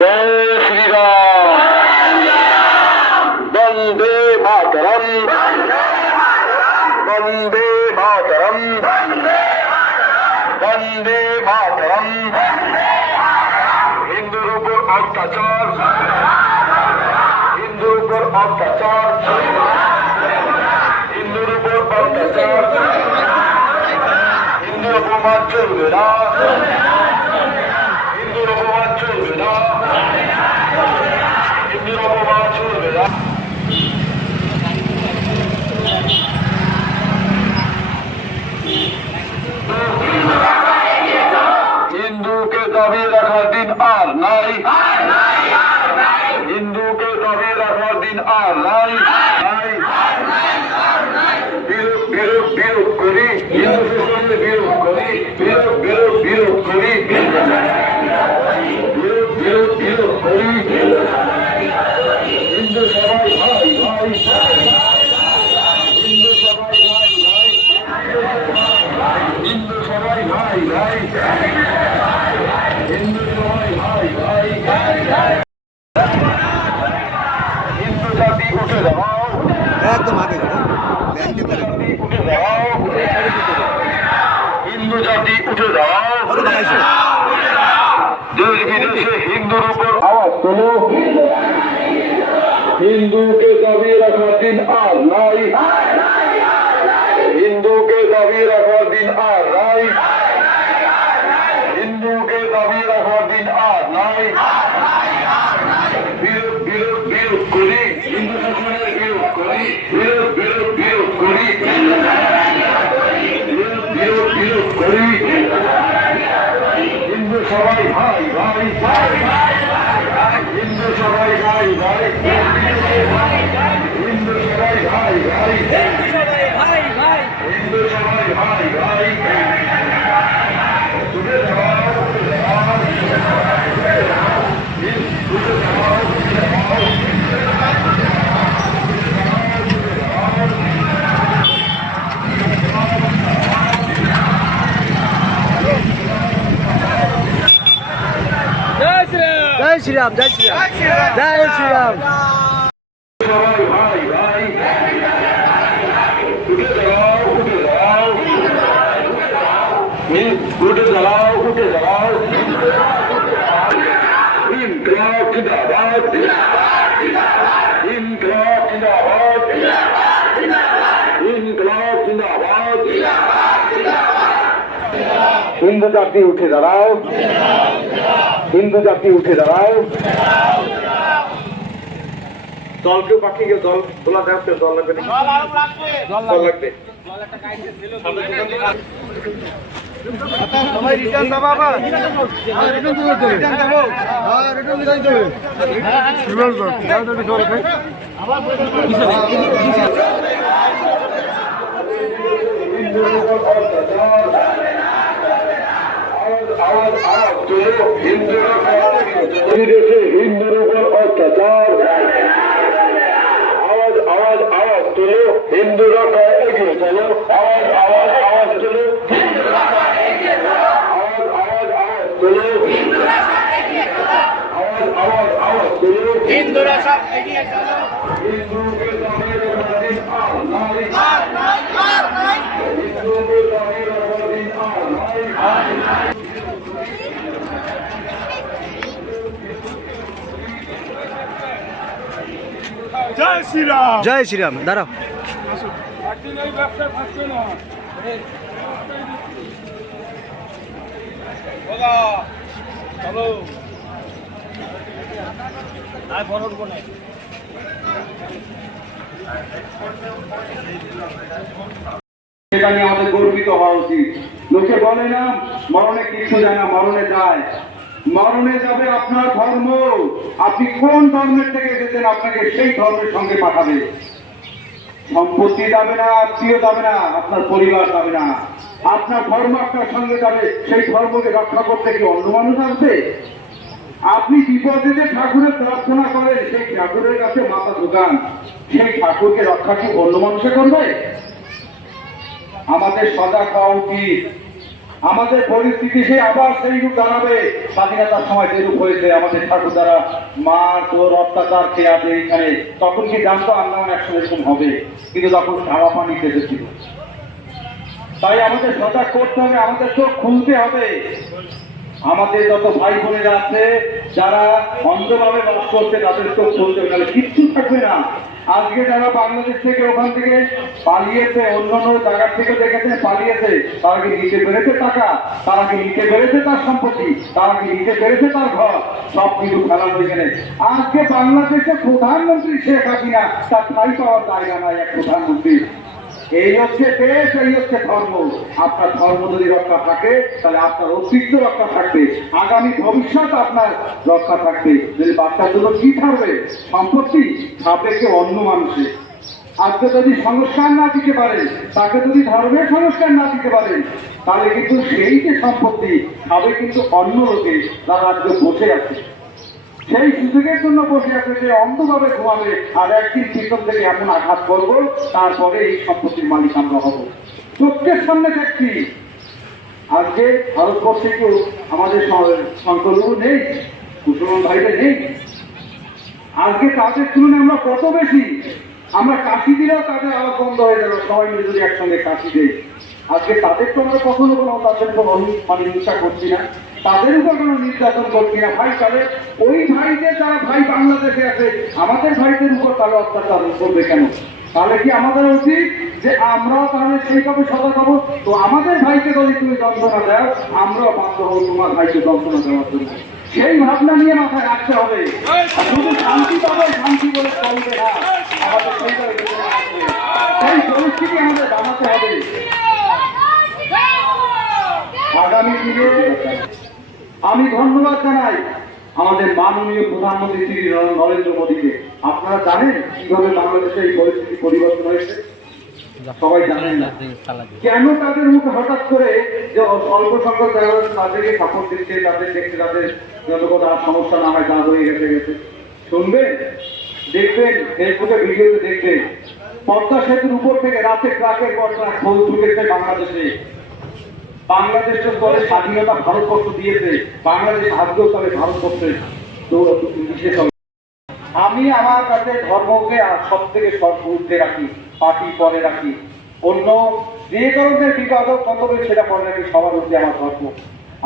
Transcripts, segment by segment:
জয় শ্রীরাম। বন্দে মাতরম। বন্দে মাতরম। বন্দে মাতরম। হিন্দুর উপর অত্যাচার। হিন্দুর উপর অত্যাচার। হিন্দুর উপর অত্যাচার। হিন্দুর অপমান চলবে না হিন্দুর অপমান চলবে না হিন্দুর অপমান চলবে না হিন্দুকে দাবি রাখার দিন আর নাই হিন্দুকে দাবি রাখার দিন আর নাই নাই বিরোধ বিরোধ বিরোধ করি হিন্দু শাসনের বিরোধ করি বিরোধ বিরোধ বিরোধ করি বিরোধ বিরোধ বিরোধ করি হিন্দু সবাই ভাই ভাই হিন্দু সবাই ভাই ভাই হিন্দু সবাই ভাই ভাই হিন্দু সবাই ভাই ভাই হিন্দু জাতি উঠে দাও একদম আগে যাব ব্যাংকে তাহলে উঠে দাও হিন্দু জাতি উঠে দাঁড়াও দেশ বিদেশে হিন্দুর উপর আওয়াজ তোলো হিন্দুকে দাবি রাখার দিন আর নাই হিন্দুকে দাবি রাখার দিন আর নাই হিন্দুকে দাবি রাখার দিন আর নাই বিরোধ বিরোধ বিরোধ করি হিন্দু শাসনের বিরোধ করি বিরোধ বিরোধ বিরোধ করি বিরোধ বিরোধ বিরোধ করি হিন্দু সবাই ভাই ভাই হিন্দু সবাই ভাই ভাই হিন্দু সবাই ভাই ভাই হিন্দু সবাই ভাই ভাই তুলে দাও তুলে দাও তুলে দাও জয় শ্রীরাম জয় শ্রীরাম জয় শ্রীরাম সবাই ভাই ভাই উঠে দাও উঠে দাও উঠে দাও উঠে দাও ইনকলাব জিন্দাবাদ হিন্দু জাতি উঠে দাঁড়াও। দলকেও গিয়ে দল তোলা যাচ্ছে দল লাগবে? দল লাগবে। আওয়াজ আওয়াজ তোলো আওয়াজ আওয়াজ আওয়াজ তোলো হিন্দুরা সব এগিয়ে চলো হিন্দুকে দাবিয়ে রাখার দিন আর নাই আর নাই আর নাই হিন্দুকে দাবিয়ে রাখার দিন আর নাই জয় শ্রীরাম জয় শ্রীরাম দাঁড়াও একদিন এই ব্যবসা থাকবে না আমাদের গর্বিত হওয়া উচিত। লোকে বলে না, মরণে কিছু যায় না, মরণে যায়। মরণে যাবে আপনার ধর্ম। আপনি কোন ধর্মের থেকে এসেছেন, আপনাকে সেই ধর্মের সঙ্গে পাঠাবে। সম্পত্তি যাবে না, আত্মীয় যাবে না, আপনার পরিবার যাবে না। আপনার ধর্ম আপনার সঙ্গে যাবে, সেই ধর্মকে রক্ষা করতে কি অন্য মানুষ আসবে? আপনি বিপদে যে ঠাকুরের প্রার্থনা করেন, সেই ঠাকুরের কাছে মাথা ঢুকান। সেই ঠাকুরকে রক্ষা কি অন্য মানুষে করবে? আমাদের সজাগ হওয়া উচিত। আমাদের পরিস্থিতি সে আবার সেই রূপ দাঁড়াবে। স্বাধীনতার সময় যেরূপ হয়েছে, আমাদের ঠাকুর দ্বারা মা তোর অত্যাচার খেয়ে আছে এইখানে। তখন কি জানতো আন্দোলন এরকম হবে? কিন্তু তখন খাওয়া পানি খেতেছিল তাই আমাদের সজাগ করতে হবে, আমাদের চোখ খুলতে হবে। আমাদের যত ভাই বোনেরা আছে, যারা অন্ধভাবে বাস করছে, তাদের চোখ খুলতে হবে, নাহলে কিচ্ছু থাকবে না। আজকে যারা বাংলাদেশ থেকে ওখান থেকে পালিয়েছে, অন্য অন্য জায়গার থেকে দেখেছে, পালিয়েছে, তারা কি নিতে পেরেছে টাকা? তারা কি নিতে পেরেছে তার সম্পত্তি? তারা কি নিতে পেরেছে তার ঘর? সব কিছু ফেলা হয়েছে আজকে বাংলাদেশের প্রধানমন্ত্রী শেখ হাসিনা, তার ঠাই পাওয়ার জায়গা নাই এক প্রধানমন্ত্রী এই হচ্ছে দেশ, এই হচ্ছে ধর্ম। আপনার ধর্ম যদি রক্ষা থাকে, তাহলে আপনার অস্তিত্ব রক্ষা থাকবে। আগামী ভবিষ্যৎ আপনার রক্ষা থাকবে। যদি বাচ্চার জন্য কি থাকবে? সম্পত্তি কি অন্য মানুষের? আজকে যদি সংস্কার না দিতে পারেন, তাকে যদি ধর্মের সংস্কার না দিতে পারেন, তাহলে কিন্তু সেই যে সম্পত্তি খাবে কিন্তু অন্য লোকে যারা আজকে বসে আছে। সেই সুযোগের জন্য বসে আছে যে অন্ধভাবে ঘুমাবে, আর একদিন পিছন থেকে এমন আঘাত করব, তারপরে এই সম্পত্তির মালিক আমরা হব। চোখের সামনে দেখছি। আজকে ভারতবর্ষে কেউ আমাদের সংকল্প নেই, মুসলমান ভাইরা নেই। আজকে তাদের তুলনায় আমরা কত বেশি? আমরা কাশি দিলেও তাদের আবার বন্ধ হয়ে যাবে, সবাই মিলে যদি একসঙ্গে কাশি দেই। আজকে তাদের তো আমরা কখনো কোনো তাদের কোনো মানে হিংসা করছি না। তাদের উপর কোনো নির্যাতন করছি না ভাই তাহলে ওই ভাইদের যারা ভাই বাংলাদেশে আছে আমাদের ভাইদের উপর তাহলে অত্যাচার করবে কেন? তাহলে কি আমাদের উচিত যে আমরাও তাহলে সেইভাবে সজাগ হব? তো আমাদের ভাইকে যদি তুমি যন্ত্রণা দাও আমরাও বাধ্য হব তোমার ভাইকে যন্ত্রণা দেওয়ার জন্য। সেই ভাবনা নিয়ে মাথায় রাখতে হবে। শুধু শান্তি পাবে শান্তি বলে চলবে না। আমাদের। সেই পরিস্থিতি আমাদের বানাতে হবে। আগামী দিনে আমি ধন্যবাদ জানাই আমাদের মাননীয় প্রধানমন্ত্রী শ্রী নরেন্দ্র- মোদীকে। আপনারা জানেন কীভাবে বাংলাদেশে এই পরিস্থিতি পরিবর্তন হয়েছে? সবাই জানেন না। কেন তাদের মুখে হঠাৎ করে যে অল্প সংখ্যক যারা তাদেরকে সাপোর্ট দিচ্ছে, তাদের দেখতে তাদের যত আর সমস্যা না হয় তা হয়ে গেছে গেছে। শুনবেন? দেখবেন, ফেসবুকে ভিডিওতে দেখবেন, পদ্মা সেতুর উপর থেকে রাতে ট্রাকের পর ট্রাক ঢুকেছে বাংলাদেশে। বাংলাদেশের দলে স্বাধীনতা ভারতবর্ষ দিয়েছে। বাংলাদেশ আজকেও তলে ভারতবর্ষের বিশেষ আমি আমার কাছে ধর্মকে সব থেকে সর্বোচ্চে রাখি পার্টি পরে রাখি। অন্য যে ধরনের বিবাদ ততবে সেটা পরে রাখি, সবার মধ্যে আমার ধর্ম।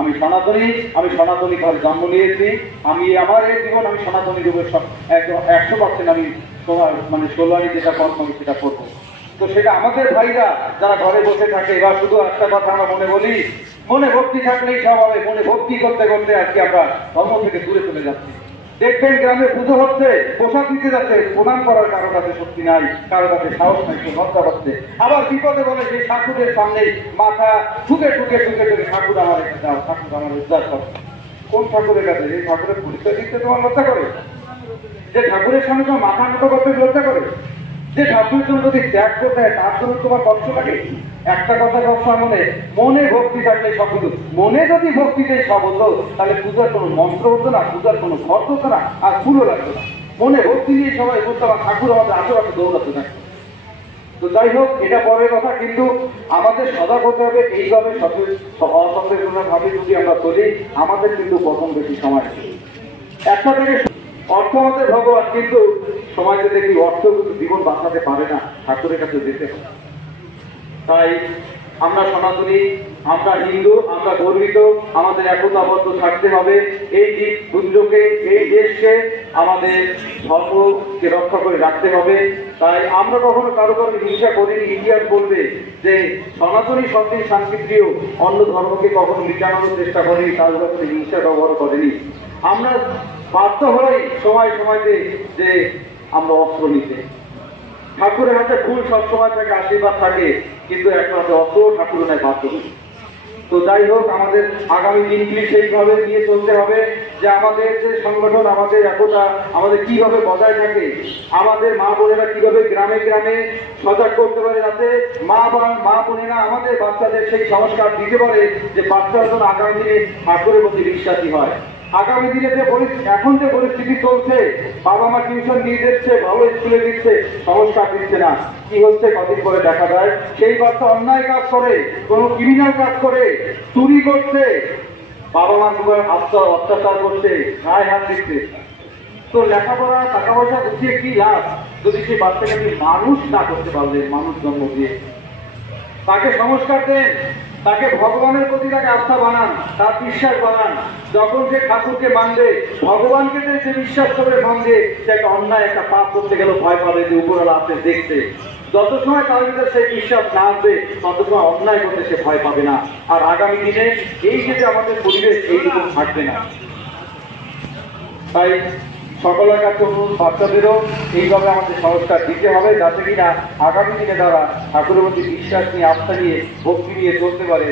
আমি সনাতনী আমি সনাতনী ঘরে জন্ম নিয়েছি। আমি আমার এই জীবন, আমি সনাতনী যুগের সব একশো পার্সেন্ট আমি তোমার মানে ষোলোয়ারি যেটা কর্ম আমি সেটা করব তো সেটা আমাদের ভাইরা যারা ঘরে বসে থাকে এবার শুধু একটা কথা আমরা মনে বলি, মনে ভক্তি থাকলেই সব হবে, মনে ভক্তি করতে করতে আজকে আমরা ধর্ম থেকে দূরে চলে যাচ্ছি। দেখবেন গ্রামে পুজো হচ্ছে, পোশাক দিতে যাচ্ছে, প্রণাম করার কারও কাছে শক্তি নাই, কারও কাছে সাহস নাই, কেউ লজ্জা পাচ্ছে। আবার বিপদে বলে সেই ঠাকুরের সামনে মাথা ঠুকে ঠুকে ঠুকে ঠুকে ঠাকুর আমার দাও ঠাকুর আমার উদ্ধার কর। কোন ঠাকুরের কাছে? এই ঠাকুরের পরিচয় দিতে তোমার লজ্জা করে? যে ঠাকুরের সামনে তোমার মাথা মতো করতে লজ্জা করে? যে ঠাকুরের জন্য যদি ত্যাগ করতে হয়, তার জন্য তোমার কষ্ট লাগে একটা কথা সবসময় মনে মনে ভক্তি থাকলে সব কিছু মনে যদি ভক্তিতে সব হতো। তাহলে পূজার কোনো মন্ত্র হতো না পূজার কোনো খরচ হতো না, আর ফুলও লাগতো না। মনে ভক্তি নিয়ে সবাই বলতো, আমার ঠাকুর আমাদের আশেপাশে দৌড়াতে থাকতো তো যাই হোক, এটা পরের কথা, কিন্তু আমাদের সজাগ হতে হবে। এইভাবে অসচেতন ভাবে যদি আমরা চলি, আমাদের কিন্তু প্রথম বেশি সময়। একটা থেকে অর্থ আমাদের ভগবান, কিন্তু সমাজে দেখি অর্থ কিন্তু জীবন বাঁচাতে পারে না ঠাকুরের কাছে যেতে হবে তাই আমরা সনাতনী, আমরা হিন্দু, আমরা গর্বিত, আমাদের একতাবদ্ধ থাকতে হবে। এই দিক দুর্যোগে এই দেশকে আমাদের ধর্মকে রক্ষা করে রাখতে হবে। তাই আমরা কখনো কারও কারও হিংসা করিনি, ইতিহাস বলবে যে সনাতনী সন্তান শান্তিপ্রিয় অন্য ধর্মকে কখনো মিটানোর চেষ্টা করেনি, তার কখনো হিংসা ব্যবহার করেনি। আমরা বাধ্য হই সময় সময়তে যে আমরা অস্ত্র নিতে। ঠাকুরের হাতে ফুল সবসময় থাকে, আশীর্বাদ থাকে, কিন্তু হাতে অত ঠাকুর নেয় বাধ্য তো যাই হোক, আমাদের আগামী দিনগুলি সেইভাবে নিয়ে চলতে হবে যে আমাদের যে সংগঠন, আমাদের একতা, আমাদের কীভাবে বজায় থাকে, আমাদের মা বোনেরা কীভাবে গ্রামে গ্রামে সজাগ করতে পারে যাতে মা বা, মা বোনেরা আমাদের বাচ্চাদের সেই সংস্কার দিতে পারে যে বাচ্চারা যেন আগামী দিনে ঠাকুরের প্রতি বিশ্বাসী হয়। আগামী দিনে যে এখন যে পরিস্থিতি চলছে, বাবা মা টিউশন দিয়ে দিচ্ছে ভালো স্কুলে দিচ্ছে সংস্কার দিচ্ছে না। কি হচ্ছে কদিন পরে দেখা যায়? সেই বাচ্চা অন্যায় কাজ করে, কোনো ক্রিমিনাল কাজ করে, চুরি করছে। বাবা মার উপর অত্যাচার করছে, গায়ে হাত দিচ্ছে। তো লেখাপড়া টাকা পয়সা বুঝিয়ে কি লাভ? যদি সেই বাচ্চাকে মানুষ না করতে পারলেন মানুষ জন্ম দিয়ে। তাকে সংস্কার দেন। তাকে ভগবানের প্রতি তাকে আস্থা বানান, তার বিশ্বাস বানান। যখন সে ঠাকুরকে মানবে, ভগবানকে যে সে বিশ্বাস করবে মানবে সে একটা অন্যায়, একটা পাপ করতে গেলে ভয় পাবে যে উপরওয়ালা আছে দেখছে। যত সময় তার ভিতরে সেই বিশ্বাস না আসবে, তত সময় অন্যায় করতে সে ভয় পাবে না। আর আগামী দিনে এই যে আমাদের পরিবেশ এইটুকু থাকবে না। তাই সকলের কাছে অনুরোধ বাচ্চাদেরও এইভাবে আমাদের সংস্কার দিতে হবে যাতে কিনা আগামী দিনে তারা ঠাকুরের প্রতি বিশ্বাস নিয়ে আস্থা নিয়ে ভক্তি নিয়ে চলতে পারে।